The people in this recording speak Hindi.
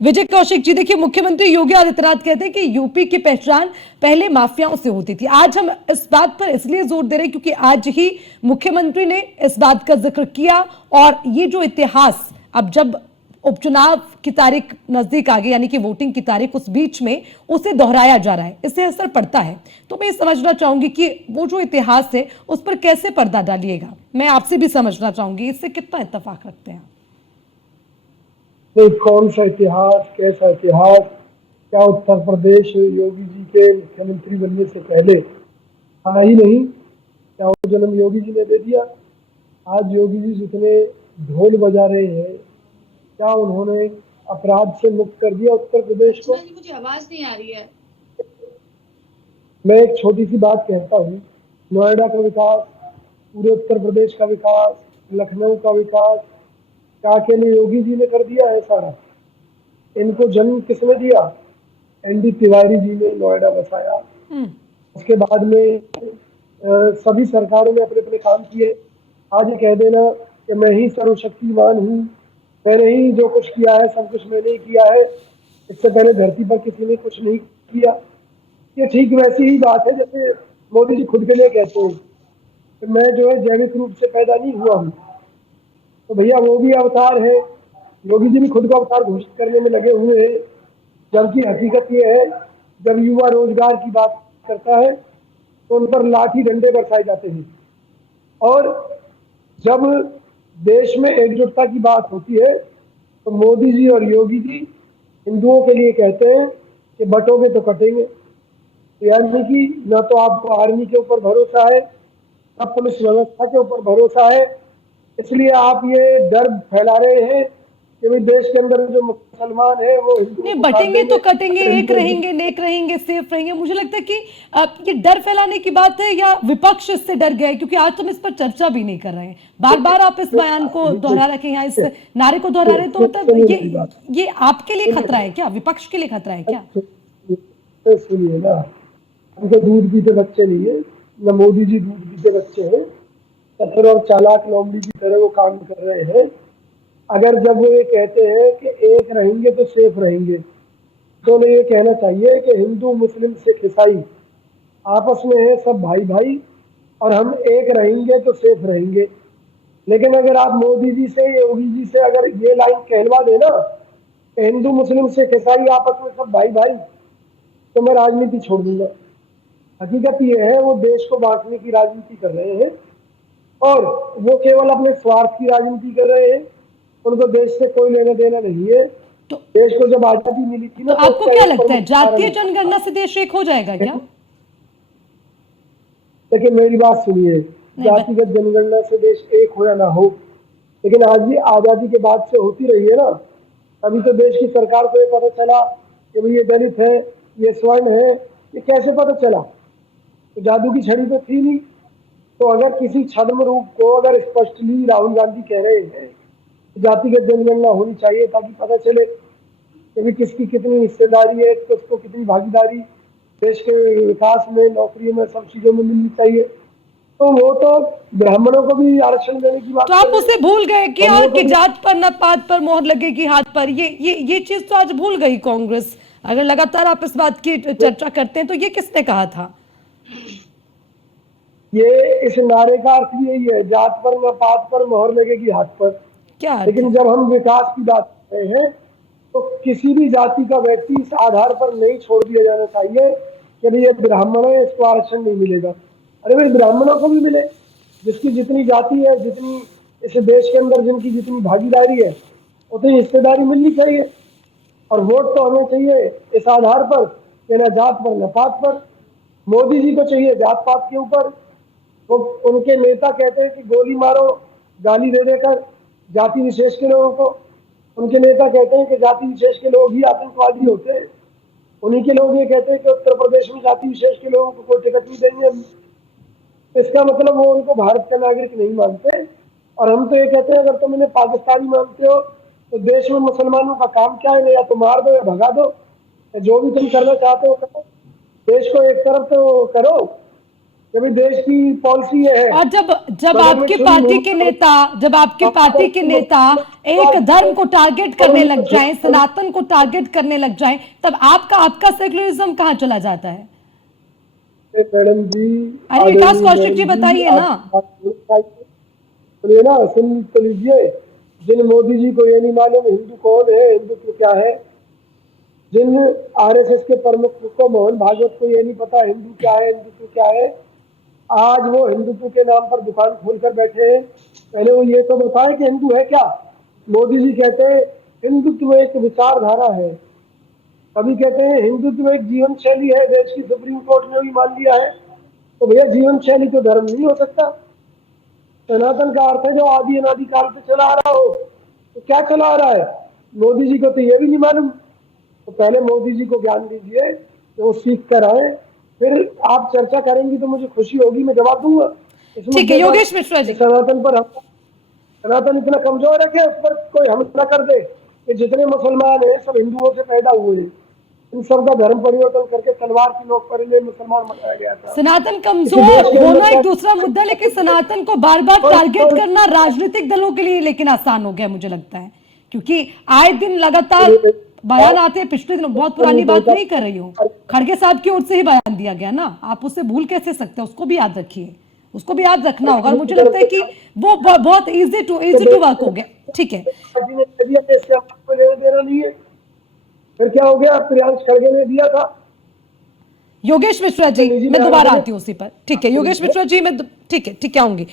विजय कौशिक जी, देखिए, मुख्यमंत्री योगी आदित्यनाथ कहते हैं कि यूपी की पहचान पहले माफियाओं से होती थी। आज हम इस बात पर इसलिए जोर दे रहे हैं क्योंकि आज ही मुख्यमंत्री ने इस बात का जिक्र किया और ये जो इतिहास अब जब उपचुनाव की तारीख नजदीक आ गई, यानी कि वोटिंग की तारीख, उस बीच में उसे दोहराया जा रहा है, इससे असर पड़ता है। तो मैं समझना चाहूंगी कि वो जो इतिहास है उस पर कैसे पर्दा डालिएगा। मैं आपसे भी समझना चाहूंगी इससे कितना इत्तेफाक रखते हैं। कौन सा इतिहास, कैसा इतिहास? क्या उत्तर प्रदेश योगी जी के मुख्यमंत्री बनने से पहले था ही नहीं? क्या वो जन्म योगी जी ने दे दिया? आज योगी जी जितने ढोल बजा रहे हैं, क्या उन्होंने अपराध से मुक्त कर दिया उत्तर प्रदेश को? मुझे आवाज नहीं आ रही है। मैं एक छोटी सी बात कहता हूँ, नोएडा का विकास, पूरे उत्तर प्रदेश का विकास, लखनऊ का विकास क्या अकेले योगी जी ने कर दिया है सारा? इनको जन्म किसने दिया? एनडी तिवारी जी ने नोएडा बसाया। उसके बाद में सभी सरकारों ने अपने अपने काम किए। आज ये कह देना कि मैं ही सर्वशक्तिमान हूँ, मैंने ही जो कुछ किया है सब कुछ मैंने ही किया है, इससे पहले धरती पर किसी ने कुछ नहीं किया, ये ठीक वैसी ही बात है जैसे मोदी जी खुद के लिए कहते हैं कि मैं जो है जैविक रूप से पैदा नहीं हुआ हूँ। तो भैया वो भी अवतार है, योगी जी भी खुद को अवतार घोषित करने में लगे हुए हैं। जबकि हकीकत ये है, जब युवा रोजगार की बात करता है तो उन पर लाठी डंडे बरसाए जाते हैं, और जब देश में एकजुटता की बात होती है तो मोदी जी और योगी जी हिंदुओं के लिए कहते हैं कि बटोगे तो कटेंगे। यानी कि न तो आपको आर्मी के ऊपर भरोसा है, न पुलिस व्यवस्था के ऊपर भरोसा है, इसलिए आप ये डर फैला रहे हैं कि भाई देश के अंदर जो मुसलमान है वो नहीं, बटेंगे तो कटेंगे, एक रहेंगे, नेक रहेंगे, सेफ रहेंगे। मुझे लगता है कि ये डर फैलाने की बात है या विपक्ष इससे डर गया है, क्योंकि आज तो हम इस पर चर्चा भी नहीं कर रहे हैं। बार बार आप इस बयान को दोहरा रखे हैं, इस नारे को दोहरा रहे हैं, तो मतलब ये आपके लिए खतरा है क्या? विपक्ष के लिए खतरा है क्या? सुनिए ना, उनके दूध पीते बच्चे नहीं है, न मोदी जी दूध पीते बच्चे हैं। चतुर और चालाक लोमड़ी की तरह वो काम कर रहे हैं। अगर जब वो ये कहते हैं कि एक रहेंगे तो सेफ रहेंगे, तो उन्हें ये कहना चाहिए कि हिंदू मुस्लिम सिख ईसाई आपस में है सब भाई भाई, और हम एक रहेंगे तो सेफ रहेंगे। लेकिन अगर आप मोदी जी से, योगी जी से अगर ये लाइन कहलवा देना कि हिंदू मुस्लिम सिख ईसाई आपस में सब भाई भाई, तो मैं राजनीति छोड़ दूंगा। हकीकत ये है, वो देश को बांटने की राजनीति कर रहे हैं और वो केवल अपने स्वार्थ की राजनीति कर रहे हैं। उनको देश से कोई लेना देना नहीं है। तो देश को जब आजादी मिली थी ना, तो आपको क्या लगता है, जातीय जनगणना से देश एक हो जाएगा क्या? देखिए मेरी बात सुनिए, जातिगत जनगणना से देश एक हो या ना हो, लेकिन आज भी आजादी के बाद से होती रही है ना। अभी तो देश की सरकार को ये पता चला कि भाई ये दलित है, ये स्वर्ण है, ये कैसे पता चला? तो जादू की छड़ी तो थी नहीं। तो अगर किसी छद्म रूप को अगर स्पष्टली राहुल गांधी कह रहे हैं जातिगत जनगणना होनी चाहिए ताकि पता चले कि किसकी कितनी हिस्सेदारी है, तो उसको कितनी भागीदारी देश के विकास में, नौकरियों में, सब चीजों में मिलनी चाहिए, तो वो तो ब्राह्मणों को भी आरक्षण देने की बात। तो आप उसे भूल गए कि और कि जात पर न पात पर मोहर लगेगी हाथ पर, ये चीज तो आज भूल गई कांग्रेस। अगर लगातार आप इस बात की चर्चा करते हैं तो ये किसने कहा था? ये इस नारे का अर्थ भी यही है, जात पर न पात पर मोहर लगेगी हाथ पर। क्या? लेकिन जब हम विकास की बात कर रहे हैं तो किसी भी जाति का व्यक्ति इस आधार पर नहीं छोड़ दिया जाना चाहिए कि भाई ये ब्राह्मण है इसको आरक्षण नहीं मिलेगा। अरे भाई ब्राह्मणों को भी मिले, जिसकी जितनी जाति है, जितनी इस देश के अंदर जिनकी जितनी भागीदारी है, उतनी हिस्सेदारी मिलनी चाहिए। और वोट तो हमें चाहिए इस आधार पर कि न जात पर न पात पर। मोदी जी को चाहिए जात पात के ऊपर। वो उनके नेता कहते हैं कि गोली मारो गाली दे देकर जाति विशेष के लोगों को। उनके नेता कहते हैं कि जाति विशेष के लोग ही आतंकवादी होते हैं। उन्हीं के लोग ये कहते हैं कि उत्तर प्रदेश में जाति विशेष के लोगों को कोई टिकट नहीं देंगे हम। इसका मतलब वो उनको भारत का नागरिक नहीं मानते। और हम तो ये कहते हैं अगर तुम इन्हें पाकिस्तानी मानते हो तो देश में मुसलमानों का काम क्या है? या तो मार दो या भगा दो, जो भी तुम करना चाहते हो करो, देश को एक तरफ तो करो। कि भाई देश की पॉलिसी ये है। और जब जब मगर आपके मैं पार्टी सुनी के हूँ- नेता जब आपके पार्टी के नेता एक धर्म को टारगेट करने लग जाएं, सनातन को टारगेट करने लग जाएं, तब आपका आपका सेक्युलरिज्म कहाँ चला जाता है? मैडम जी, अरे विकास आदरणीय कौशिक जी मैडम जी, बताइए ना। आपकी बात सुनिए ना, सुन तो लीजिए। जिन मोदी जी को ये नहीं मालूम हिंदू कौन है, हिंदुत्व क्या है, जिन आरएसएस के प्रमुख को मोहन भागवत को ये नहीं पता हिंदू क्या है, हिंदुत्व क्या है, आज वो हिंदुत्व के नाम पर दुकान खोलकर बैठे हैं। पहले वो ये तो बताए कि हिंदू है क्या। मोदी जी कहते हैं हिंदुत्व एक विचारधारा है, कभी कहते हैं हिंदुत्व एक जीवन शैली है, देश की सुप्रीम कोर्ट ने भी मान लिया है। तो भैया जीवन शैली तो धर्म नहीं हो सकता। सनातन का अर्थ है जो आदि अनादि काल से चला आ रहा हो। तो क्या चला आ रहा है, मोदी जी को तो ये भी नहीं मालूम। तो पहले मोदी जी को ज्ञान दीजिए, तो वो सीख कर आए, फिर आप चर्चा करेंगी तो मुझे खुशी होगी, मैं जवाब दूंगा इस ठीक है मुद्दे पर। योगेश मिश्रा जी। सनातन पर सनातन इतना कमजोर है कि उस पर कोई हमला कर दे। ये जितने मुसलमान हैं सब हिंदुओं से पैदा हुए हैं, इन सबका धर्म परिवर्तन करके तलवार की नोक पर इन्हें मुसलमान बनाया गया था। सनातन इसी कमजोर देश के होना अंदर एक दूसरा मुद्दा, लेकिन सनातन को बार बार टारगेट करना राजनीतिक दलों के लिए लेकिन आसान हो गया मुझे लगता है, क्योंकि आए दिन लगातार बयान आते हैं। पिछले दिन बहुत पुरानी बात नहीं कर रही हूँ, खड़गे साहब की ओर से ही बयान दिया गया ना, आप उसे भूल कैसे सकते हैं? उसको भी याद रखिए, उसको भी याद रखना होगा। और मुझे लगता है कि वो बहुत इजी टू वर्क हो गया। ठीक है पार्टी ने कह दिया कि इससे आपको लेना देना नहीं है, फिर क्या हो गया, प्रियांश खड़गे ने दिया था। योगेश मिश्रा जी, निजी मैं दोबारा बयान आती हूँ उसी पर। ठीक है योगेश मिश्रा जी, मैं ठीक है आऊंगी।